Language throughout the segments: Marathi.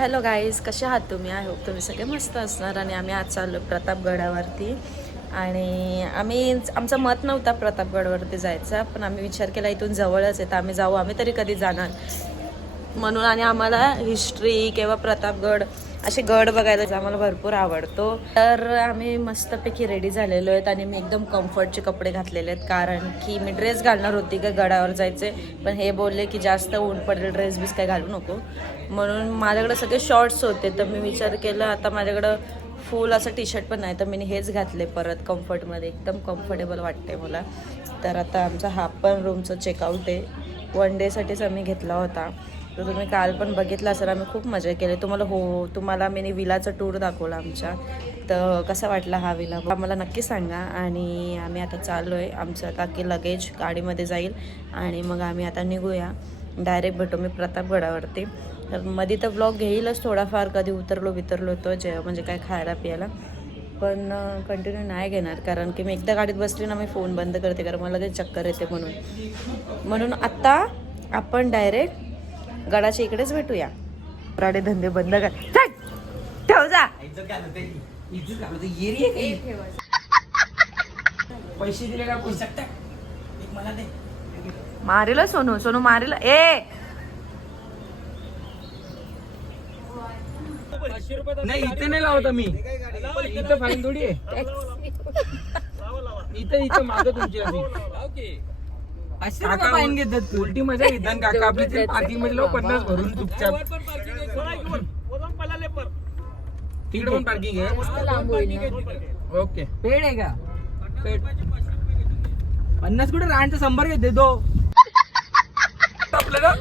हॅलो गाईज, कसे आहात तुम्ही? आय होप तुम्ही सगळे मस्त असणार. आणि आम्ही आज चाललो प्रतापगडावरती. आणि आमचं मत नव्हता प्रतापगडावरती जायचा, पण आम्ही विचार केला इथून जवळच आहे तर आम्ही जाऊ, आम्ही तरी कधी जाणार म्हणून. आणि आम्हाला हिस्ट्री किंवा प्रतापगड असे गड बघायला आम्हाला भरपूर आवडतो. तर आम्ही मस्तपैकी रेडी झालेलो आहेत आणि मी एकदम कम्फर्टचे कपडे घातलेले आहेत, कारण की मी ड्रेस घालणार होती का गडावर जायचे, पण हे बोलले की जास्त ऊन पडेल, ड्रेस बीस काय घालू नको. म्हणून माझ्याकडे सगळे शॉर्ट्स होते, तर मी विचार केला आता माझ्याकडं फुल असं टी शर्ट पण नाही, तर मी हेच घातले परत कम्फर्टमध्ये. एकदम कम्फर्टेबल वाटते मला. तर आता आमचा हा पण रूमचं चेकआउट आहे. 1 डेसाठीच आम्ही घेतला होता. तर तुम्ही काल पण बघितला असेल, आम्ही खूप मजा केली. तुम्हाला मी विलाचा टूर दाखवला आमच्या. तर कसा वाटला हा विला मला नक्की सांगा. आणि आम्ही आता चाललो आहे, आमचं आता की लगेज गाडीमध्ये जाईल आणि मग आम्ही आता निघूया. डायरेक्ट भेटू मी प्रतापगडावरती. तर मध्ये तर ब्लॉग घेईलच थोडाफार, कधी उतरलो तो म्हणजे काय खायला प्यायला, पण कंटिन्यू नाही घेणार, कारण की मी एकदा गाडीत बसली ना मी फोन बंद करते, कारण मला ते चक्कर येते. म्हणून आत्ता आपण डायरेक्ट गडाच्या इकडेच भेटूया. राडे धंदे बंद कर, ठेव जा. पैसे दिले का पैसे मला दे. मारीला सोनू मारीला. ए नाही, इथे नाही लावता मी. इथं फाईन थोडी आहे. इथं मागं तुमची काका फाईन घेतात. उलटी मजा घेतात काका. आपली पार्किंग मध्ये 50 भरून चुपचाप. तिकडे पण पार्किंग आहे. ओके. पेड आहे का? पेड 50 कुठे राहायचं 100 घेते तो. आपल्याला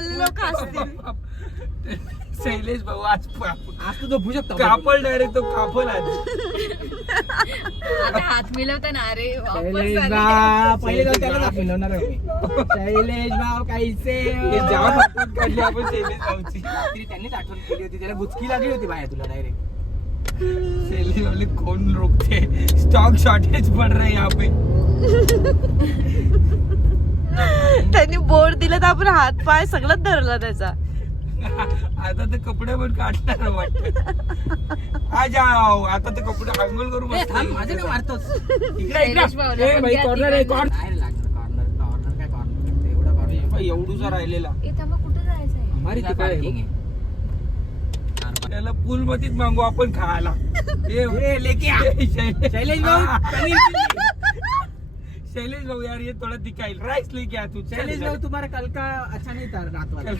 लोक असतील. शैलेश भाऊ आज तू झोपू शकतो. कापल डायरेक्ट तो कापल आज. हात मिळवता ना. अरे शैलेश भाऊ पहिले त्याला मिळवणार आहे. शैलेश भाऊ काहीसे आठवण काढली आपण शैलेश भाऊची. त्यांनीच आठवण केली होती. त्याला बुचकी लागली होती बाहेर तुला डायरेक्ट. शैलेश वाले कौन रोकते? स्टॉक शॉर्टेज पड रहा है यहाँ पे. त्यांनी बोर्ड दिलं तर आपण हात पाय सगळंच धरला त्याचा. आता ते कपडे पण काढणार वाटत. आ जाओ आता ते कपडे आंघोळ करू. माझे नाही मारतोस. एवढूसा राहिलेला त्याला पूल मध्येच मागू आपण खायला. शैलेश भाऊ यार ये थोड़ा दिखाई राइस लेके आ तू. शैलेश भाऊ तुम्हारा कल का अच्छा नहीं था रात वाला.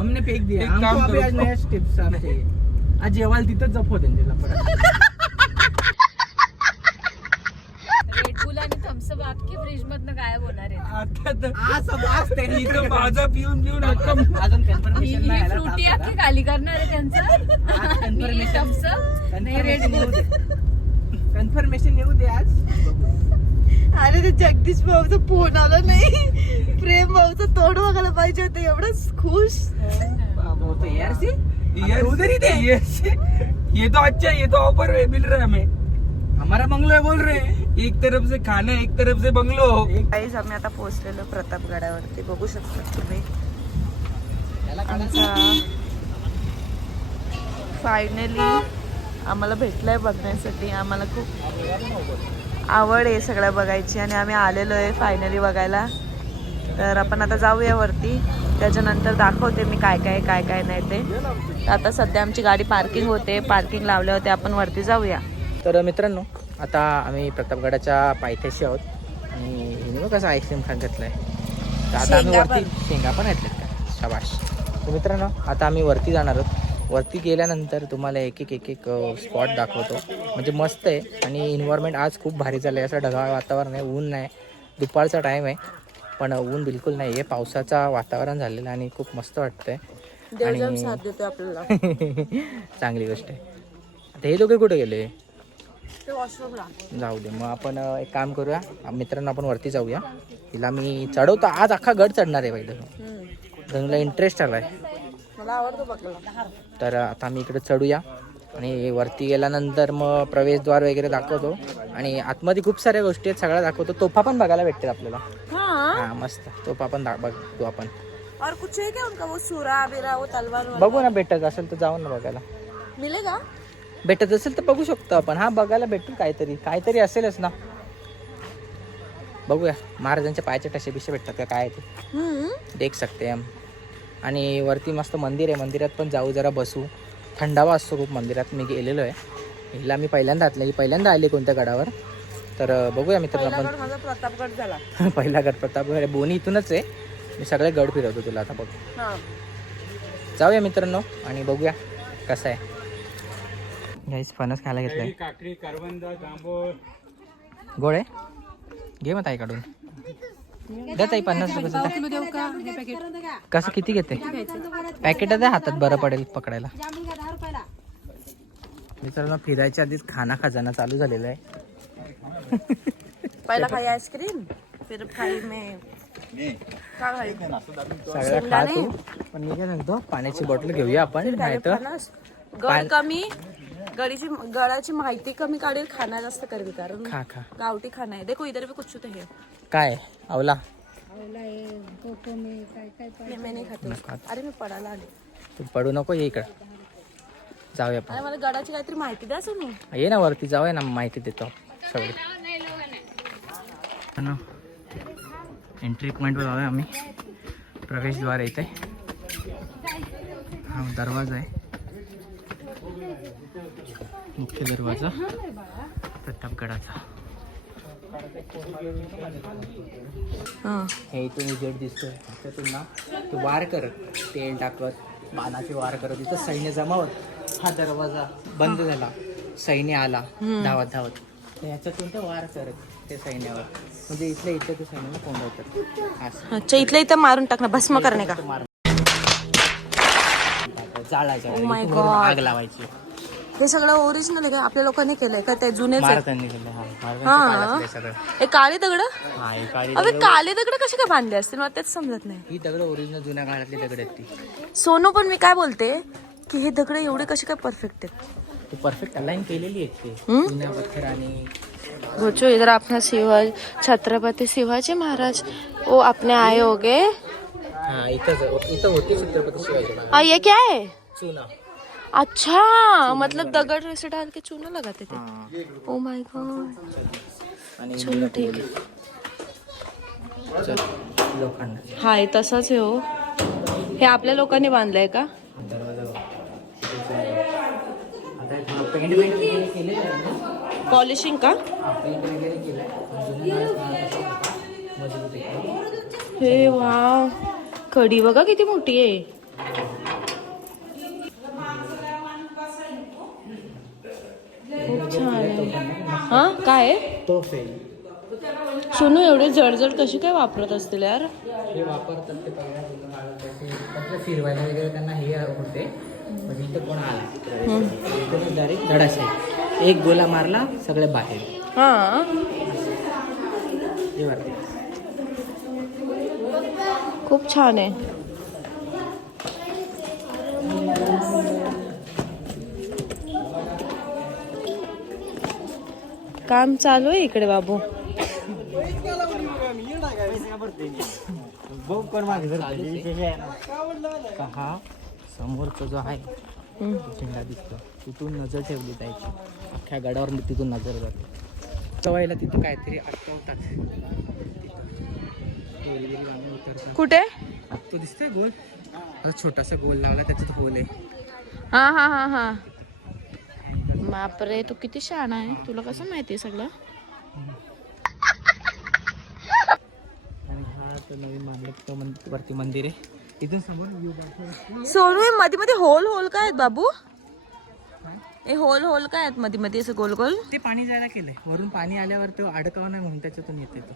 हमने फेक दिया. हमको अभी आज नया टिप्स चाहिए. आज जेवायला तिथंच जपव त्यांच्याला परत. रेड बुल आणि थम्स अप आपकी फ्रीज मधनं गायब होणार आहे. आता तर आज त्यांनी इथं माझा पिऊन अजून कन्फर्मेशन नाही आला. फ्रुटी आखी खाली करणार आहे त्यांचं. कन्फर्मेशन थम्स अप नाही रेड बुल. कन्फर्मेशन येऊ दे आज. अरे ते जगदीश भाऊचा फोन आला नाही. प्रेम भाऊचं तोंड बघायला पाहिजे होतं. एवढंच खुश. तो यार से उधर ही थे. ये तो अच्छा, ये तो ऑफर मिल रहा है हमें. हमारा बंगलो है बोल रहे हैं. एक तरफ से खाना, एक तरफ से बंगलो. गाईज आम्ही आता पोहोचलेलो प्रतापगडावरती. बघू शकता तुम्ही. फायनली आम्हाला भेटलंय बघण्यासाठी. आम्हाला खूप आवड आहे सगळं बघायची आणि आम्ही आलेलो आहे फायनली बघायला. तर आपण आता जाऊया वरती. त्याच्यानंतर दाखवते मी काय काय नाही ते. आता सध्या आमची गाडी पार्किंग होते, पार्किंग लावले होते. आपण वरती जाऊया. तर मित्रांनो आता आम्ही प्रतापगडाच्या पायथ्याशी आहोत आणि हिने बघ कसं आईस्क्रीम खान घेतलंय. तर आता आम्ही वरती शेंगा पण घेतल्यात का शाबाश. तर मित्रांनो आता आम्ही वरती जाणार आहोत. वरती गेल्यानंतर तुम्हाला एक स्पॉट दाखवतो. म्हणजे मस्त आहे आणि एन्व्हायरमेंट आज खूप भारी झालं आहे. असं ढगाळ वातावरण आहे, ऊन नाही. दुपारचा टाईम आहे पण ऊन बिलकुल नाही आहे. पावसाचं वातावरण झालेलं आणि खूप मस्त वाटतंय आणि साथ देतो आपल्याला. चांगली गोष्ट आहे. आता हे दोघे कुठे गेले? जाऊ दे मग आपण एक काम करूया मित्रांनो, आपण वरती जाऊया. हिला मी चढवतो आज. अख्खा गड चढणार आहे पाहिजे. धनुला इंटरेस्ट आलाय. मला आवडतो बघायला. तर आता आम्ही इकडे चढूया आणि वरती गेल्यानंतर मग प्रवेशद्वार वगैरे दाखवतो आणि आतमध्ये खूप साऱ्या गोष्टी आहेत, सगळ्या दाखवतो. तोफा पण बघायला भेटतात आपल्याला. हां मस्त तोफा पण बघतो आपण. और कुछ है क्या उनका वो सुरा बिरा वो तलवार वाला? बघू ना, भेटत असेल तर जाऊ ना बघायला. मिलेगा? भेटत असेल तर बघू शकतो आपण. हा, बघायला भेटू काहीतरी असेलच ना. बघूया महाराजांच्या पायाचे ठसे बिशे भेटतात का काय ते देख सकते हम. आणि वरती मस्त मंदिर आहे, मंदिरात पण जाऊ, जरा बसू. थंडावा असतो खूप मंदिरात. मी गेलेलो आहे, हिला मी पहिल्यांदा आले कोणत्या गडावर. तर बघूया मित्रांनो आपण. माझा प्रतापगड झाला. पहिला गड प्रतापगड. बोनी इथूनच आहे. मी सगळे गड फिरवतो तुला आता. बघ, जाऊया मित्रांनो आणि बघूया कसं आहे. गाईस फणस खायला घेतलंय. काकडी, करवंद, जांभूळ. गोड आहे, घे मग ताई काढून. द्या ताई 50 रुपये. कसं किती घेते? पॅकेट द्या हातात, बरं पडेल पकडायला. मित्रांनो फिरायच्या आधीच खाना खजाना चालू झालेला आहे. पहिला खाई आईस्क्रीम, फिर खाई में सगळं खा तू. पण मी काय सांगतो, पाण्याची बॉटल घेऊया आपण. नाही तर गड कमी, गडाची माहिती कमी काढेल, खाना जास्त करेल. कारण खा खा गावठी खाना आहे. देखो इधर भी कुछ तो है. काय आवला मैं नहीं खाते उसको. अरे मी पडायला आले. तू पडू नको, ये इकडं जाऊया आपण. अरे मला गडाची काहीतरी माहिती द्या सोनू. ये ना वरती जाऊया ना, माहिती देतो सगळी. एंट्री पॉईंटवर जाऊया आम्ही. प्रवेशद्वार इथे, हा दरवाजा आहे, मुख्य दरवाजा प्रतापगडाचा. हे इथून उजेड दिसतोय. त्यातून ना तू वार कर, तेल टाकत बाणाचे वार करत. इथं सैन्य जमावत. हा दरवाजा बंद झाला, सैन्य आला धावत धावत. तर ह्याच्यातून ते वार करत ते सैन्यावर. म्हणजे इथल्या इथं ते सैन्याला कोंडवतात. अच्छा, इथल्या इथं मारून टाकणं, भस्म करणे का? जाळायचं, Oh my इथून God. आग लावायची. हे सगळं ओरिजिनल आहे का? आपल्या लोकांनी केलंय का? ते जुनेच आहे. महाराजांनी केलं. हा, महाराजांच्या काळातलं हे सगळं. हे काळे दगड. हा, हे काळी अबे दगडं. काळे दगड कसे काय बांधले असतील? मला तेच समजत नाही. ही दगड ओरिजिनल जुन्या काळातली दगड आहेत ती. सोनू, पण मी काय बोलते की हे दगड एवढे कसे काय परफेक्ट आहेत? ती परफेक्ट अलाइन केलेली आहेत ते जुन्या पत्थर. आणि गोचो इधर अपना शिवाजी, छत्रपति शिवाजी महाराज वो अपने आए होगे. हा, इथं होती छत्रपती शिवाजी महाराज. ये क्या है? चुना. अच्छा, मतलब दगड वैसे डाल के चूना लगाते थे. हा. Oh my God. आणि चलो ठीक आहे. चल, लोखंड. हा, हे तसंच आहे हो. हे आपल्या लोकांनी बांधलंय का? दरवाजा बघ. आता पेंट वगैरे केलेलं आहे ना? पॉलिशिंग का? पेंट वगैरे केलं आहे. जुन्या काळात मजबूत आहे. हे वाव, कडी बघा किती मोठी आहे. खूप छान आहे. हा, काय आहे? तो फेल. सोनू, एवढे जडजड कशी काय वापरत असतील यार? हे वापरतात ते पहिल्या जुन्या काळात. फक्त फिरवायला वगैरे त्यांना हे होते. म्हणजे इथं कोण आला इथं डायरेक्ट धडाशे, एक गोला मारला सगळे बाहेर. हा, हे वाटते. खूप छान आहे. काम चालू आहे इकडे बाबू. हा समोरचा जो आहे झेंडा दिसतो, तिथून नजर ठेवली जायची. अख्ख्या गडावर तिथून नजर जाते. चवायला तिथं काहीतरी अटकवतात. कुठे? तो दिसतोय गोल, छोटासा गोल लावला, त्याच्यात होल आहे. हा हा हा हा. बापरे, तू किती शहाणा आहे. तुला कसं माहिती आहे सगळं? आणि हा तो नवीन बांधलं वरती मंदिर आहे. इथून समोर सोनू, हे मध्ये मध्ये होल होल काय आहेत बाबू? हे होल होल काय आहेत मध्ये मध्ये असं गोल गोल? ते पाणी जायला केलंय. वरून पाणी आल्यावर तो अडकावा नाही म्हणून त्याच्यातून येते तो.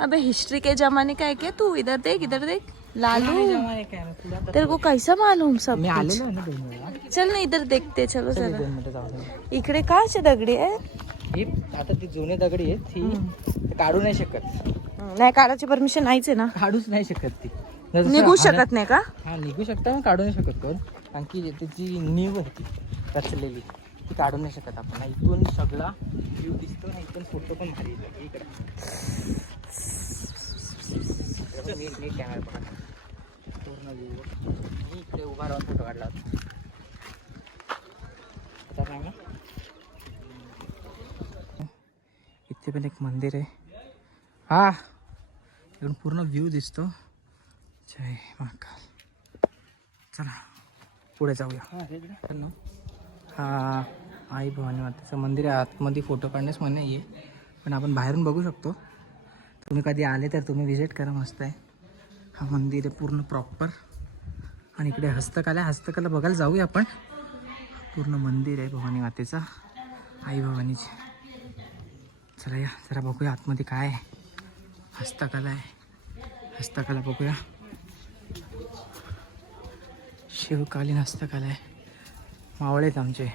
अबे हिस्ट्री के जमाने का है क्या तू? इधर देख, इधर देख. लालू, तेरे को कैसा मालूम सब? मी आलेलो आहे ना 2 वेळा. चल ना इधर देखते. चलो चलो. 2 मिनिटं जाऊ. इकडे काचे दगडी आहे? ही आता ती जुने दगडी आहेत, ही काढू नाही शकत. नाही, काढायची परमिशन नाहीच आहे ना. काढूच नाही शकत ती. निघू शकत नाही का? हा, निघू शकता, काढू नाही शकत कोण. कारण की त्याची नीव आहे ती रचलेली, ती काढू नाही शकत आपण. इथून सगळा व्ह्यू दिसतो ना, इथून फोटो पण भारी येतो. इकडे नीट कॅमेरा बघा. पूर्ण व्ह्यू. मी इकडे उभा राहून फोटो काढला होता. आता काय ना इथे पण एक मंदिर आहे. हा इकडून पूर्ण व्ह्यू दिसतो. जय महाकाल. चला पुढे जाऊया. हा आई भवानी मातेचं मंदिर आहे. आतमध्ये फोटो काढण्यास म्हणे आहे, पण आपण बाहेरून बघू शकतो. तुम्ही कधी आले तर तुम्ही विजिट करा. मस्त आहे हा मंदिर आहे पूर्ण प्रॉपर. आणि इकडे हस्तकला बघायला जाऊया आपण. पूर्ण मंदिर आहे भवानी मातेचा, आई भवानीची. चला या जरा बघूया आतमध्ये काय आहे. हस्तकला आहे, हस्तकला बघूया. शिवकालीन हस्तकला आहे. मावळे आहेत आमचे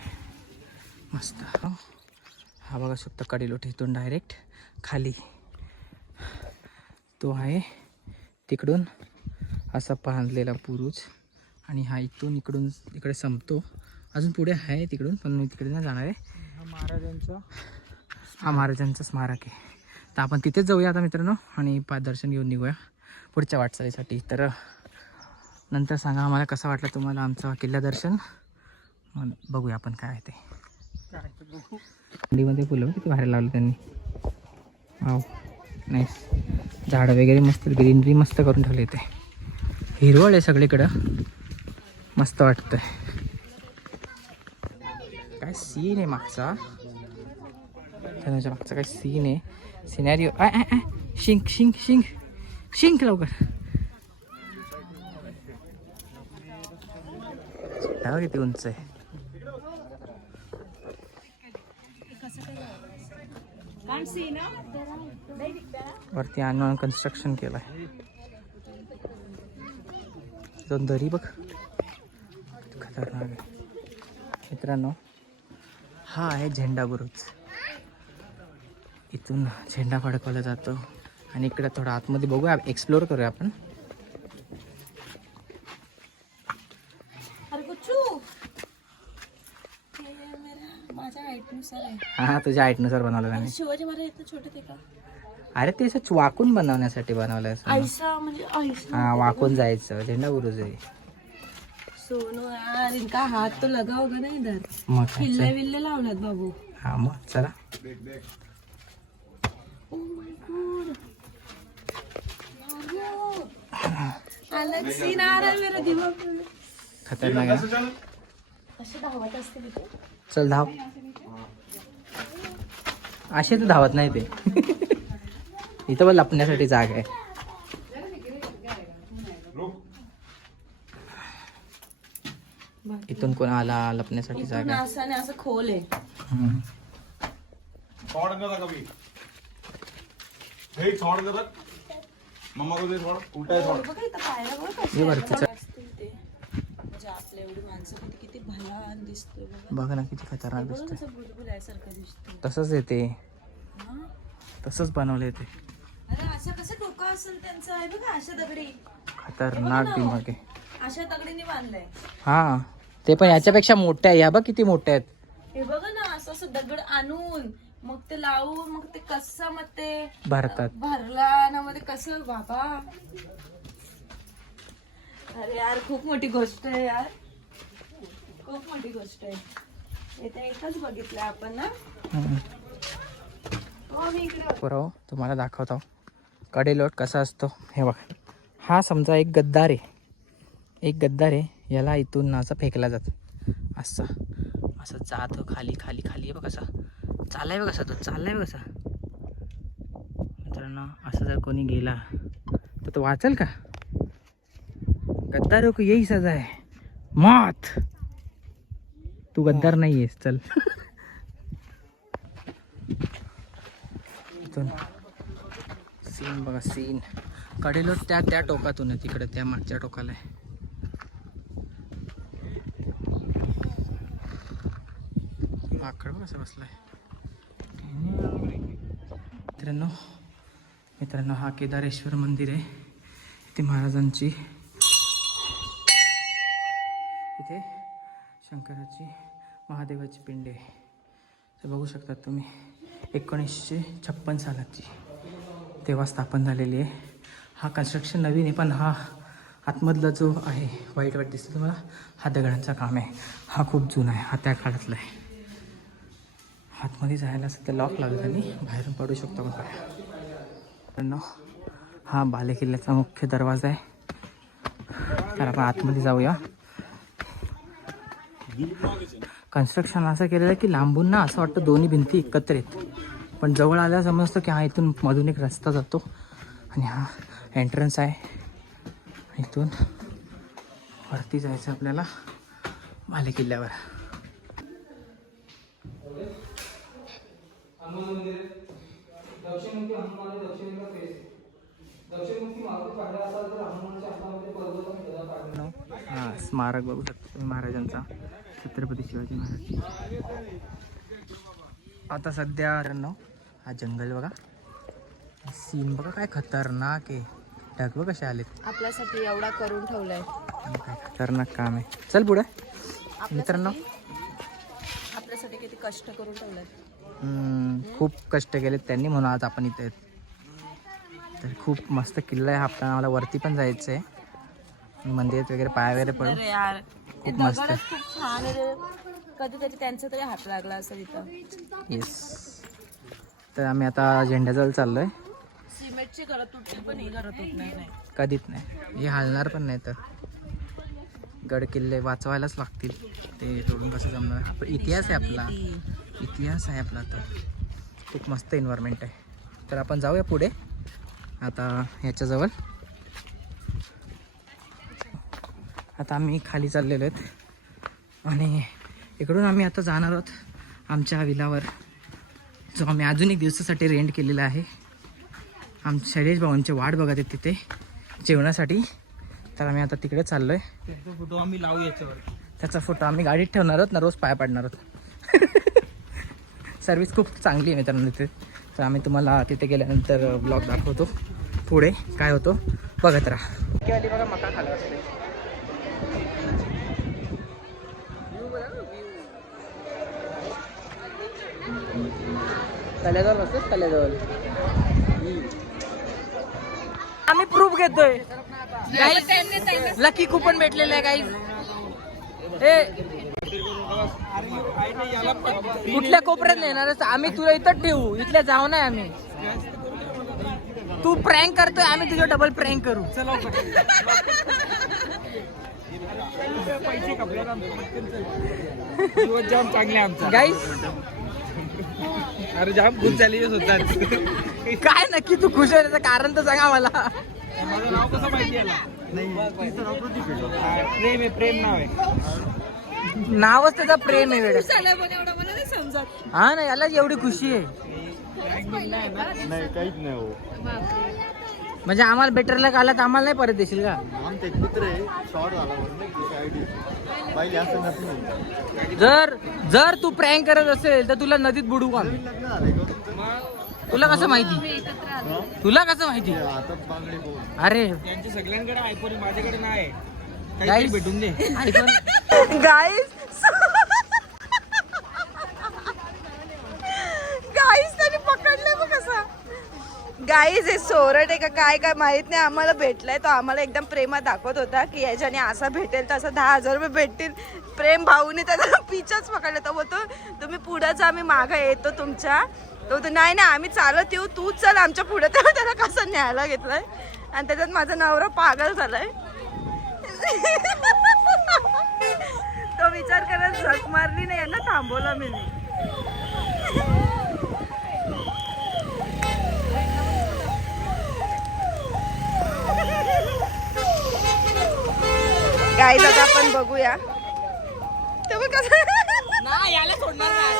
मस्त. हा बघा शकतो कडेलोट इथून डायरेक्ट खाली तो आहे. तिकडून असा बांधलेला बुरुज आणि हा इथून इकडे संपतो. अजून पुढे आहे तिकडून, पण मी तिकडे नाही जाणार आहे. हा महाराजांचं स्मारक आहे. तर आपण तिथेच जाऊया आता मित्रांनो आणि दर्शन घेऊन निघूया पुढच्या वाटचालीसाठी. तर नंतर सांगा आम्हाला कसं वाटलं तुम्हाला आमचं किल्ला दर्शन. मग बघूया आपण काय आहे ते. थंडीमध्ये फुलं किती भारी लावलं त्यांनी. Wow nice. झाडं वगैरे मस्त, ग्रीनरी मस्त करून ठेवले. इथे हिरवळ आहे सगळीकडं, मस्त वाटतंय. काय सीन आहे मागचा, त्याच्या मागचा काय सीन आहे. सिनॅरिओ शिंक शिंक शिंक शिंक लवकर. किती उंच आहे. वरती आणून कन्स्ट्रक्शन केलं आहे. दोन दरी बघ खतरनाक आहे. मित्रांनो हा आहे झेंडा बुरुज. इथून झेंडा फडकवला जातो. आणि इकडे थोडं आतमध्ये बघूया, एक्सप्लोर करूया आपण. हा तुझ्या हाईटनुसार बनवलं त्याने. शिवाजी महाराज छोटे ते का? अरे ते असं वाकून बनवण्यासाठी बनवलं असं. म्हणजे हा वाकून जायचं. झेंडा बुरुज आहे. सोनू यार इनका हाथ तो लगा होगा ना इधर. मग किल्ले विल्ले लावलात बाबू. हा मग चला. Oh my God. अलग सीन आ रहा है मेरे दिमाग में. खतरनाक आहे. असे धावत असते तिथे. चल धाव. असे तर धावत नाही ते. इथं पण लपण्यासाठी जागा आहे. इथून कोण आला लपण्यासाठी जागा आहे. असं आणि असं खोल आहे. कभी हे थोड करत मम्मा को दे थोड उलटा है थोड. बघा इथं पायऱ्या बघ कशा हे वरती आहेत. म्हणजे आपल्या एवढी माणसं किती भयान दिसतोय बघा. बघ ना किती खतरनाक बघा दिसतंय. कसं बुलबुलासारखं दिसतोय. तसंच येते, हा? तसंच बनवले ते. अरे अशा कसं डोकं असेल त्यांचं आहे बघा. अशा दगडी खतरनाक दिमाग आहे. अशा दगडीने बांधलंय. हा ते पण याच्यापेक्षा मोठ्या आहे. या बघ किती मोठ्या आहेत. हे बघा ना असं असं दगड आणून मग ते लावून मग ते कसं मग ते भरतात. भरला ना मध्ये कसं बाबा. अरे यार खूप मोठी गोष्ट आहे यार, खूप मोठी गोष्ट आहे. इथे एकच बघितलंय आपण ना. हो मी इकडे बरोबर तुम्हाला दाखवतो कडेलोट कसा असतो. हे बघा हा समजा एक गद्दार आहे. एक गद्दार आहे. याला इथून असं फेकला जातं. असं असं जातो खाली खाली खाली. बघ कसा चाललाय, बघ कसा तो चाललाय, बघ कसा. मित्रांनो असं जर कोणी गेला तर तो वाचेल का? गद्दार को यही सजा है, मौत. तू गद्दार नाही आहेस, चल. इथून सीन बघा सीन. कडेलोट त्या टोकातून आहे, तिकडे त्या मागच्या टोकाला आहे. माकड कसं बसलाय. मित्रांनो हा केदारेश्वर मंदिर आहे. इथे महाराजांची, इथे शंकराची महादेवाची पिंड आहे. ते बघू शकता तुम्ही. 1956 सालाची तेव्हा स्थापन झालेली आहे. हा कन्स्ट्रक्शन नवीन आहे, पण हा आतमधला जो आहे व्हाईट व्हाईट दिसतो तुम्हाला, हा दगडांचा काम आहे. हा खूप जुना आहे, हा त्या काळातला आहे. आतमध्ये जायला सध्या लॉक लागलं आणि बाहेरून पडू शकतो बघा. हा बालेकिल्ल्याचा मुख्य दरवाजा आहे. तर आपण आतमध्ये जाऊया. कन्स्ट्रक्शन असं केलेलं आहे की लांबून ना असं वाटतं दोन्ही भिंती एकत्र आहेत, पण जवळ आल्यावर समजतं की हा इथून मधून एक रस्ता जातो आणि हा एंट्रन्स आहे. इथून वरती जायचं आपल्याला बालेकिल्ल्यावर. हा स्मारक बघू शकता तुम्ही महाराजांचा, छत्रपती शिवाजी महाराज. आता सध्या हा जंगल बघा, सीन बघा काय खतरनाक आहे. ढग बघ कसे आलेत. आपल्यासाठी एवढा करून ठेवलाय. काय खतरनाक काम आहे. चल पुढे मित्रांनो. आपल्यासाठी किती कष्ट करून ठेवलाय. खूप कष्ट केलेत त्यांनी, म्हणून आज आपण इथे आहेत. तर खूप मस्त किल्ला आहे. आपल्याला मला वरती पण जायचं आहे, मंदिरात वगैरे पाया वगैरे पडून. खूप मस्त आहे. खूप छान आहे. कधीतरी त्यांचा तरी हात लागला असेल इथं. येस. तर आम्ही आता झेंड्याजवळ चाललोय. सिमेंटची घरं तुटली पण ही घरं तुटणार नाही. कधीच नाही, हे हालणार पण नाही. तर गड किल्ले वाचवायलाच लागतील, ते तोडून कसं जमणार. पण इतिहास आहे आपला, इतिहास आहे आपला. तो खूप मस्त एन्व्हायरमेंट आहे. तर आपण जाऊया पुढे आता ह्याच्याजवळ. आता आम्ही खाली चाललेलो आहेत आणि इकडून आम्ही आता जाणार आहोत आमच्या विलावर, जो आम्ही अजून एक दिवसासाठी रेंट केलेला आहे. आमच्या शैलेश भाऊंचे वाट बघत आहेत तिथे जेवणासाठी. तर आम्ही आता तिकडे चाललो आहे. त्याचा फोटो आम्ही लावू याच्यावर. त्याचा फोटो आम्ही गाडीत ठेवणार आहोत ना, रोज पाया पाडणार आहोत. सर्विस खूप चांगली आहे मित्रांनो तिथे. तर आम्ही तुम्हाला तिथे गेल्यानंतर ब्लॉग दाखवतो पुढे काय होतो, बघत राहा. बघा मका खाला असते. तल्याजवळ बसतो, तल्याजवळ आम्ही प्रूफ घेतोय. लकी कुपन भेटलेलं आहे गाईज. कुठल्या कोपऱ्यात नेणार आम्ही तुला इथं ठेवू, इथल्या जाऊ नाही आम्ही. तू प्रँक करतोय, आम्ही तुझ्या डबल प्रँक करू. पैसे जाम चांगले आमचा गाईज. अरे जाम खुश झाली होतात. काय नक्की तू खुश आहे त्याचं कारण तर सांगा मला. माझं नाव कसं माहिती याला? प्रेम आहे, प्रेम नाव आहे. नावच त्याचा प्रेम आहे वेळ. एवढं मला नाही समजत. हा ना, याला एवढी खुशी आहे नाही काहीच नाही हो. म्हणजे आम्हाला बेटरला आला तर आम्हाला नाही परत देशील का? आमचा एक मित्र आहे, शॉर्ट झाला म्हणून आयडी पाहिजे असं नसलं. जर तू प्रँक करत असेल तर तुला नदीत बुडू का? लग्न झालंय का तुमचं? तुला कसं माहिती? तुला कसं माहिती? आता बांगडे बोल. अरे त्यांच्या सगळ्यांकडे आयफोन, माझ्याकडे नाही. Guys. काही भेटून दे. गाईस त्यांनी पकडलं बघ कसं. गाईज हे सोरट आहे का काय माहित नाही. आम्हाला भेटलाय तो, आम्हाला एकदम प्रेमात दाखवत होता की याच्याने असा भेटेल तसं 10,000 रुपये भेटतील. प्रेम भाऊने त्याचा पिचाच पकडला. तो बोलतो तुम्ही पुढं जा, आम्ही मागं येतो तुमच्या. तो बोलतो नाही नाही आम्ही चालत येऊ, तूच चल आमच्या पुढे. तेव्हा त्याला कसं न्यायला घेतलंय आणि त्याच्यात माझा नवरा पागल झालाय. तो विचार करत झक मारली नाही, यांना थांबवला मी. गाईज आता आपण बघूया. तेव्हा कसं नाही याला सोडणार नाही.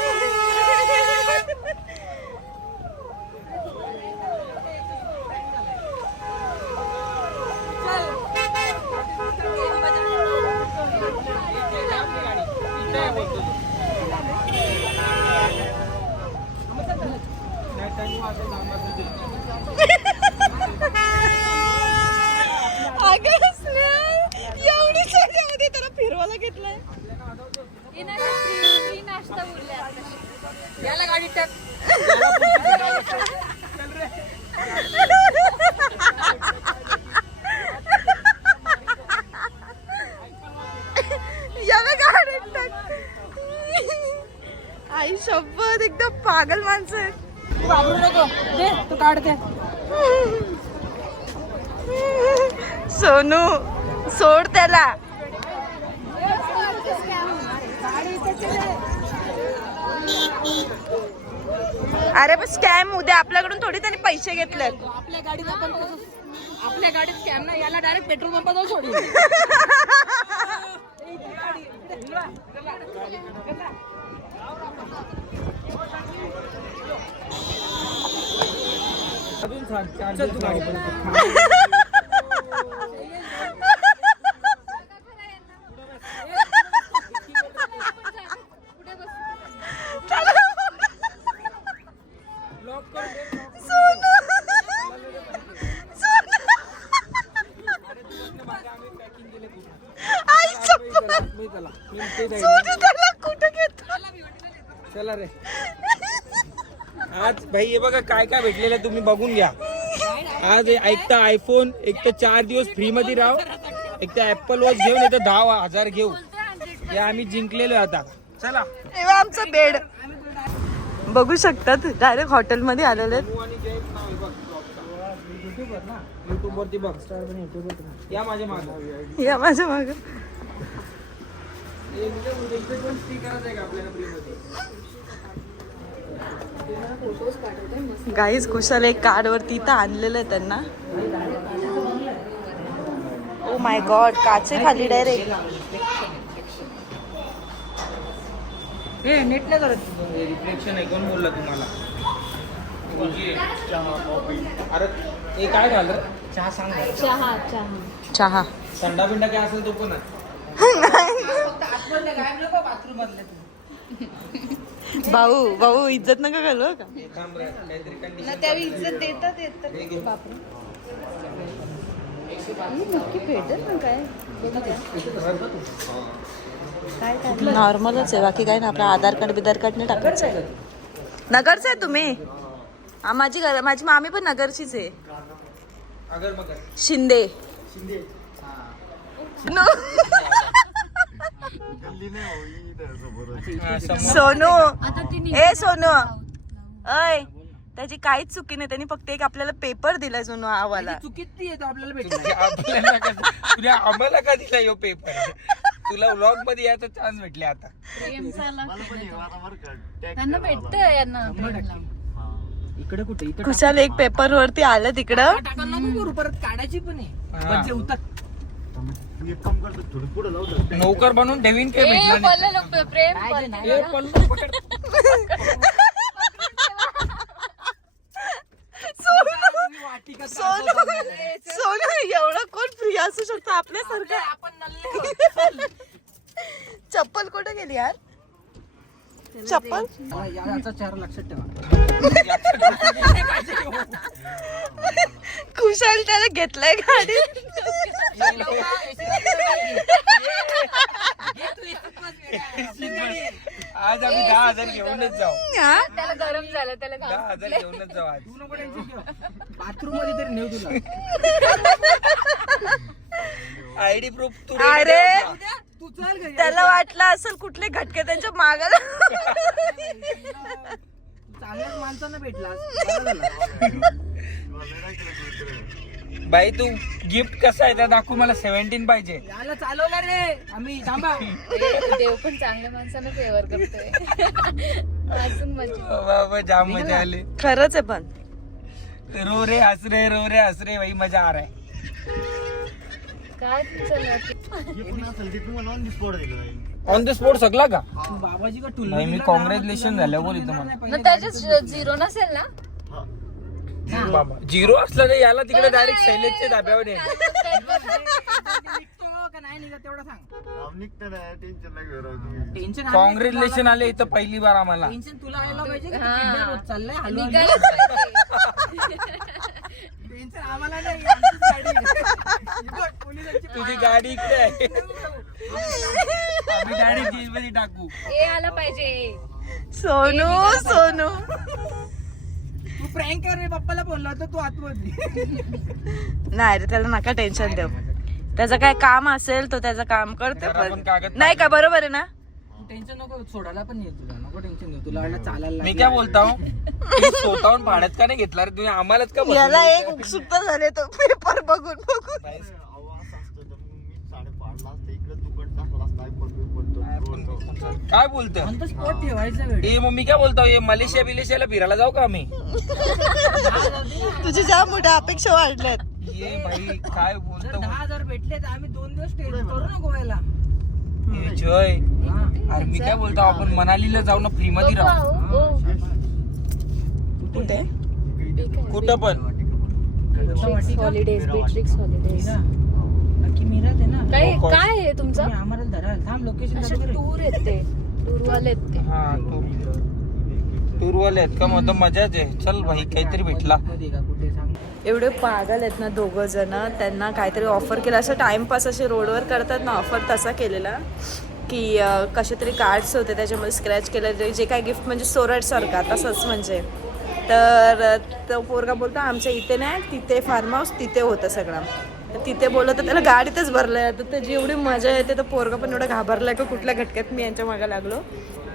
एवढी त्याला फिरवायला घेतलंय. याला गाडीत टाक. याला गाडीत टाक. आई शपथ एकदम पागल माणसं आहेत. वापरू नको दे तू काढते. सोनू सोड त्याला. अरे पण स्कॅम उद्या आपल्याकडून थोडी त्यांनी पैसे घेतलेत. आपल्या गाडीत आपण आपल्या गाडीत स्कॅम ना याला डायरेक्ट पेट्रोल पंपाजवळ सोडू. अजून चल तू गाडी चला रे. आज भाई हे बघा काय काय भेटलेलं आहे तुम्ही बघून घ्या. आज एक तर आयफोन, एक तर 4 दिवस फ्री मध्ये राव, एक तर ऍपल वॉच घेऊन येतं 10,000 घेऊ. हे आम्ही जिंकलेलो आता. चला तेव्हा आमचं बेड बघू शकतात. डायरेक्ट हॉटेलमध्ये आलेले आहेत. युट्यूब वरती बघ. या माझ्या मागे. या माझ्या माग. गाईज कुशाल एक कार्ड वरती इथं आणलेलं आहे त्यांना. ओ माय गॉड काचे खाली डायरेक्ट. हे नेट नाही करत. रिफ्लेक्शन आहे. कोण बोलला तुम्हाला? अरे हे काय झालं? चहा सांग. चहा संडा बिंडा काय असेल तो पण आहे. बाथरूम मधले भाऊ भाऊ इज्जत नका घालू का. थांब रे, काहीतरी condition त्यावेळी इज्जत देतात नॉर्मलच आहे. बाकी काय ना. आपलं आधार कार्ड बिधार कार्ड नाही टाकायचं आहे. नगरचं आहे तुम्ही? माझी मामी पण नगरचीच आहे. अगर मगर शिंदे. नो. सोनू ए सोनू अय त्याची काहीच चुकी नाही. त्यांनी फक्त एक आपल्याला पेपर दिलाय सोनू आवाला. चुकीत ती येतो आपल्याला भेटला. तुला आम्हाला का दिला यो पेपर? तुला व्लॉग मध्ये यायचा चान्स भेटले आता. इकडे कुठे इकडे कुशाल एक पेपर वरती आलं तिकडं. टाका नको करू, परत काढायची पण आहे. म्हणजे उतर. एक काम करतो थोडं पुढे लावतो. नौकर बनून डेव्हिन के भेटला नाही. ए, पल्लू पकड. सोनू एवढं कोण फ्री असू शकतो आपल्यासारखं. आपण चप्पल कुठे गेली यार? चप्पल याचा चेहरा लक्षात ठेवा. कुशाल त्याला घेतलंय गाडीत. आज आम्ही 10,000 घेऊनच जाऊ. हा? त्याला गरम झालं त्याला 10,000 घेऊनच जाऊ आज. बाथरूम मध्ये तरी नेऊ तुला. आयडी प्रूफ तू अरे तू चल घरी. त्याला वाटलं असेल कुठले घटके त्यांच्या मागाला. चांगल्याच माणसांना भेटला. बाई तू गिफ्ट कसं आहे त्या दाखवू. मला 17 पाहिजे. याला चालवलं रे आम्ही. थांबा. देव पण चांगल्या माणसानं फेवर करतोय. अजून मजा. बाबा जाम मजा आली. खरंच आहे पण. रो रे हस रे भाई मजा आ रहा है. काय चला हे पण असेल ते तुम्हाला ऑन दी स्पॉट दिलं जाईल. ऑन द स्पॉट सगळा का? बाबाजी का टुल्लू नाही मी दिला कॉंग्रॅच्युलेशन ना, झालं बोल तुम्हाला. मग त्याच्यात झिरो नसेल ना? बाबा झिरो असलं तर याला तिकडे डायरेक्ट शैलेशच्या धाब्यावर ये. निघतो का नाही निघत तेवढं सांग. निघतं ना टेन्शन नाही घेऊ राव तुम्ही. टेन्शन कॉंग्रॅच्युलेशन आले इथं पहिली बार आम्हाला. टेन्शन तुला यायला पाहिजे. हा. चाललंय निघायलाच पाहिजे. टेन्शन आम्हाला नाही. आमचीच गाडी आहे. बघ, पोलिसांची तुझी गाडी इकडे आहे. आम्ही गाडी केज मध्ये टाकू. ए आला पाहिजे. सोनू तू प्रँक कर रे. पप्पाला बोलला होता तू आतमध्ये. नाही रे त्याला नका टेन्शन देऊ. त्याचं काय काम असेल तो त्याचं काम करते जरा पण पण कागद नाही का बरोबर आहे ना. टेन्शन नको सोडायला पण ये तुला नको टेन्शन घेऊ तुला चालायला मी काय बोलतो स्वतःहून भाड्यात का नाही घेतला रे तुम्ही आम्हालाच का याला एक उत्सुकता झाली तो पेपर बघून बघून. असं असतं तर मग मी 5:30 असतं इकडे तुकड टाकला असता बोलतो. काय बोलतो ऑन द स्पॉट ठेवायचा वेळ. ए मग मी काय बोलतो मलेशिया बिलेशियाला फिरायला जाऊ का आम्ही. तुझी ज्या मोठ्या अपेक्षा वाढल्यात. ये भाई काय जर बोलतो 10,000 भेटले तर आम्ही 2 दिवस स्टे करू ना गोव्याला. ए, जय अरे मी काय बोलतो आपण मनालीला जाऊ ना फ्री मध्ये राहू कुठे कुठं पण. हॉलिडेज बेट्रिक्स हॉलिडेज नक्की मिरत आहे ना. काय काय आहे तुमचं तुम्ही आम्हाला धराल थांब लोकेशन टूर येते टूरवाले आहेत हा टूर वाले आहेत का मग मजाच आहे. चल भाई काहीतरी भेटला. कुठे सांग. एवढे पागल आहेत ना दोघं जण. त्यांना काहीतरी ऑफर केलं असं टाइमपास असे रोडवर करतात ना ऑफर तसा केलेला की कसे तरी कार्ड्स होते त्याच्यामध्ये स्क्रॅच केलं जे काय गिफ्ट म्हणजे सोरटसारखा तसंच म्हणजे. तर तो पोरगा बोलतो आमच्या इथे नाही तिथे फार्म हाऊस तिथे होतं सगळं. तर तिथे बोललं तर त्याला गाडीतच भरलं. तर त्याची एवढी मजा येते तर पोरगा पण एवढं घाबरला की कुठल्या घटक्यात मी यांच्या मागे लागलो.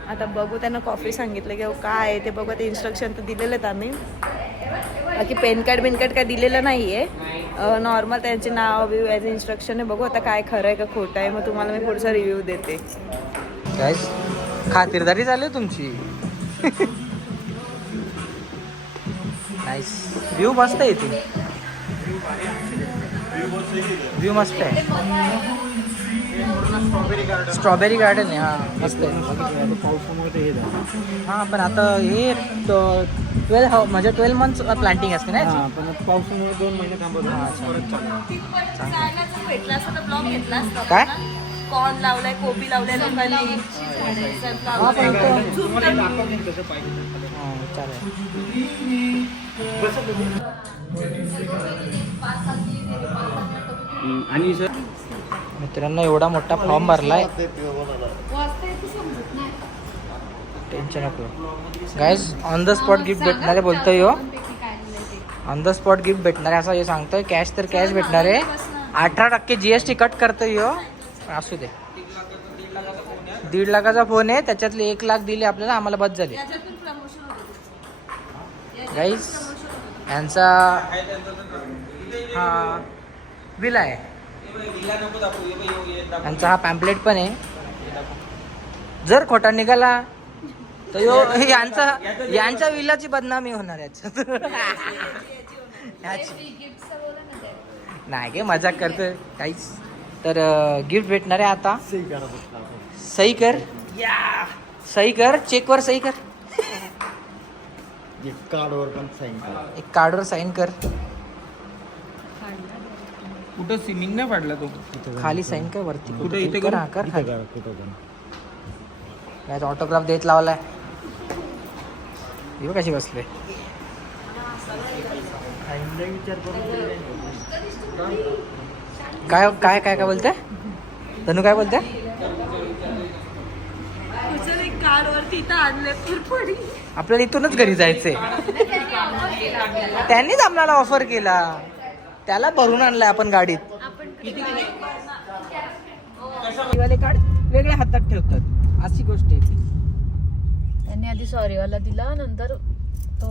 आता बघू त्यांना कॉफी सांगितलं की काय आहे ते बघू. आता इन्स्ट्रक्शन तर दिलेले आहेत आम्ही बाकी पेन कार्ड काय दिलेलं नाही आहे. नॉर्मल त्यांचे नाव बिव ॲज इन्स्ट्रक्शन आहे. बघू आता काय खरं आहे का खोटं आहे मग तुम्हाला मी पुढचा रिव्ह्यू देते. काय खातिरदारी झाली तुमची. नाईस व्ह्यू मस्त आहे इथे. व्ह्यू मस्त आहे. स्ट्रॉबेरी गार्डन आहे हा मस्त आहे. हा पण आता हे 12 म्हणजे 12 मंथ्स प्लांटिंग असते ना याची? पावसामुळे 2 महिने थांबवतो. भेटला असता तर ब्लॉग घेतला असता. काय कॉर्न लावलाय कोबी लावलाय लोकांनी. आणि सर मित्रांनो एवढा मोठा फॉर्म भरलाय टेन्शन नको. Guys on the spot gift भेटणार आहे बोलतोय हो. ऑन द स्पॉट गिफ्ट भेटणार आहे असं हे सांगतोय. कॅश तर कॅश भेटणार आहे. 18% GST कट करतोय हो. असू दे. 1.5 लाखाचा फोन आहे त्याच्यातले 1 लाख दिले आपल्याला आम्हाला बस झाले. गाईज यांचा हा बिल आहे. यांचा हा पॅम्पलेट पण आहे. जर खोटा निघाला तर यांच्या विलाची बदनामी होणार याच्यात. नाही गे मजाक करतोय काहीच. तर गिफ्ट भेटणार आहे आता. सही कर सही कर चेकवर सही कर. कार्डवर पण साईन करा. एक कार्डवर साईन कर. कुठं सिमिंग नाही पडला तो खाली साईन कर वरती. कुठं इथे कर हा कर काय ऑटोग्राफ देत लावलाय. हे बघ कशी बसले. काय काय काय काय बोलते तनु काय बोलते. आपल्याला इथूनच घरी जायचंय. त्यांनीच आम्हाला ऑफर केला. त्याला भरून आणलाय आपण गाडीत. कार्ड वेगळ्या हातात ठेवतात अशी गोष्ट आहे. त्यांनी आधी सॉरीवाला दिला नंतर तो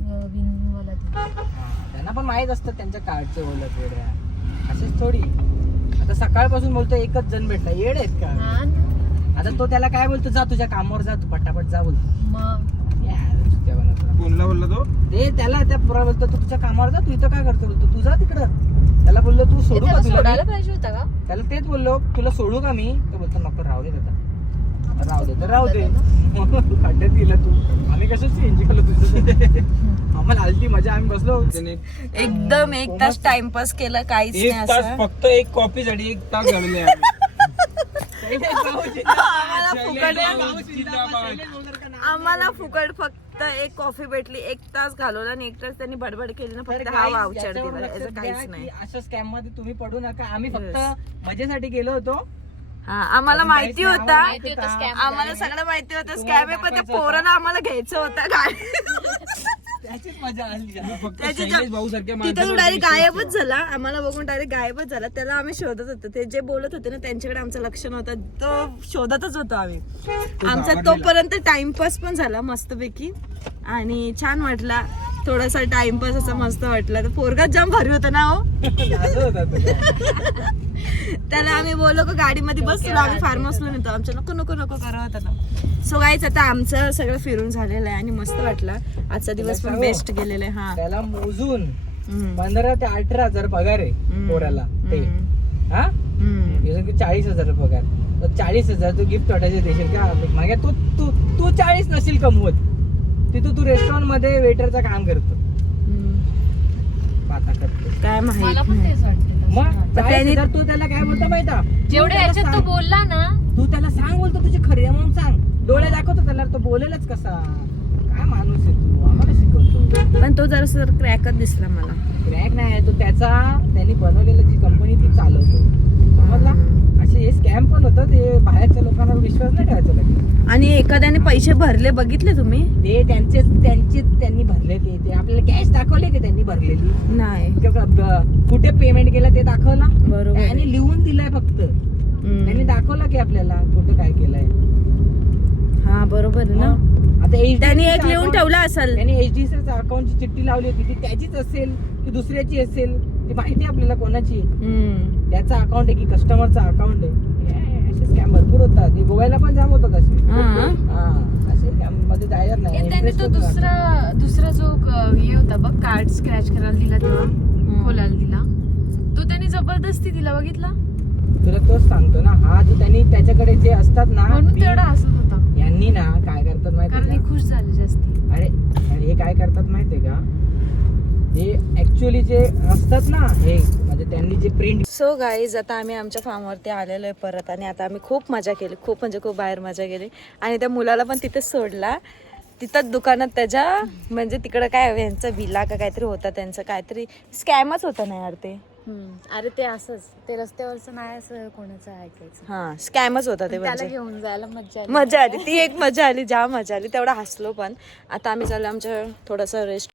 विनवाला दिला. त्यांना पण माहित असतं त्यांच्या कार्डचे बोलत वेगळ्या असेच थोडी. आता सकाळपासून बोलतो एकच जण भेटला. येड आहेत का. हा ना. आता तो त्याला काय बोलतो जा तुझ्या कामावर जा तू पटापट जा बोलतो. मग कोणला बोलला तो ते त्याला त्या पोरा बोलतो तू तुझ्या कामावर जा तू इथं काय करतो बोलतो तू जा तिकडं. त्याला बोललो तू सोडू का त्याला तुला सोडायला मी? पाहिजे होता का. त्याला तेच बोललो तुला सोडू का मी. तो बोलतो नको राहू दे दादा राहू दे तर राहू दे. खड्ड्यात गेला तू. आम्ही कसं चेंज केलं तुझं. आम्हाला आलती मजा आम्ही बसलो. एकदम 1 तास टाइमपास केला काहीच नाही 1 तास असं. फक्त एक कॉफी साठी 1 तास घालवले. आम्हाला फुकट फक्त एक कॉफी भेटली. 1 तास घालवला आणि 1 तास त्यांनी बडबड केली ना फक्त हा वाउचर दिला. याचं काहीच नाही. अशा स्कॅम मध्ये तुम्ही पडू नका. आम्ही फक्त मजेसाठी गेलो होतो. हा आम्हाला माहिती होता. माहिती होतं scam आम्हाला सगळं माहिती होतं स्कॅम आहे पण त्या पोराला आम्हाला घ्यायचं होतं गाडी. त्याचीच मजा आली फक्त शैलेश भाऊ सारख्या तिथं तो डायरेक्ट गायबच झाला, आम्हाला बघून डायरेक्ट गायबच झाला. त्याला आम्ही शोधत होतो, ते जे बोलत होते ना त्यांच्याकडे आमचं लक्ष नव्हतं, तो शोधतच होतो आम्ही. आमचा तोपर्यंत टाइमपास पण झाला मस्तपैकी आणि छान वाटला. थोडासा टाइमपास असा मस्त वाटला. तर पोरगाच जाम भारी होता ना हो. त्याला आम्ही बोललो का गाडीमध्ये बस, तुला आम्ही फार्म हाऊसला नेतो. आमच्या नको नको नको करत होता. सो गाईच आता आमचं सगळं फिरून झालेलं आहे आणि मस्त वाटलं. आजचा दिवस पण बेस्ट गेलेला आहे. हा त्याला मोजून 15 ते 18,000 पगार आहे पोराला ते. हा 40,000 पगार, तर 40,000 तू गिफ्ट वाटायचे देशील का मागे? तू 40 नशील कमवत, तिथं तू रेस्टॉरंट मध्ये वेटरचं काम करतो. पाता करतो काय मला माहित पण तेच वाटतं. मग 40,000 तू त्याला काय बोलतो माहिती? जेवढे याच्यात तो बोलला ना, तू त्याला सांग, बोलतो तुझी खरी आहे म्हणून सांग, डोळे दाखवतो त्याला, तो बोलेलच कसा. काय माणूस आहे तू, आम्हाला शिकवतो. पण तो जरा क्रॅकच दिसला मला. क्रॅक नाही, तो त्यांनी बनवलेलं जी कंपनी ती चालवतो, समजला? असे हे स्कॅम पण होतं, ते बाहेरच्या लोकांना विश्वास नाही ठेवायचा लगेच. आणि एखाद्याने पैसे भरले बघितले तुम्ही? ते त्यांनी भरले, ते आपल्याला कॅश दाखवले की त्यांनी भरलेली नाही. कुठे पेमेंट केलं ते दाखवला, बरोबर. त्यांनी लिहून दिलंय फक्त, त्यांनी दाखवलं की आपल्याला कुठे काय केलंय. हा बरोबर आहे ना. आता त्यांनी एक लिहून ठेवला असेल. त्यांनी HDFC अकाउंटची चिठ्ठी लावली होती, ती त्याचीच असेल की दुसऱ्याची असेल ती माहिती आपल्याला कोणाची, त्याचा अकाउंट आहे की कस्टमरचा अकाउंट आहे. असे स्कॅम भरपूर होतात, ते गोव्याला पण जाम होतात असे. असे स्कॅम मध्ये जायला नाही. त्याने तो दुसरा जो हे होता बघ, कार्ड स्क्रॅच करायला दिला तेव्हा, खोलायला दिला तो, त्याने जबरदस्ती दिला, बघितला? तुला तोच सांगतो ना, हा जो त्यांनी त्याच्याकडे जे असतात ना, म्हणून तेवढा हसत होता, यांनी ना काय करतात कारण माहिती हे खुश झाले जास्ती. अरे हे काय करतात माहितीये का, हे ऍक्च्युअली जे असतात ना, हे म्हणजे त्यांनी जे प्रिंट. सो गाईज आता आम्ही आमच्या फार्मवरती आलेलो आहे परत आणि आता आम्ही खूप मजा केली, खूप म्हणजे खूप बाहेर मजा केली. आणि त्या मुलाला पण तिथेच सोडला, तिथंच दुकानात त्याच्या, म्हणजे तिकडं काय यांचा विला का काहीतरी होता, त्यांचं काहीतरी स्कॅमच होता ना यार ते. अरे ते असंच, ते रस्त्यावरचं नाही असं कोणाचं ऐकायचं. हा स्कॅमच होता ते. त्याला म्हणजे घेऊन जायला मजा आली, ती एक मजा आली, जाम मजा आली, तेवढा हसलो पण. आता आम्ही चाललो आमच्या थोडंसं रेस्ट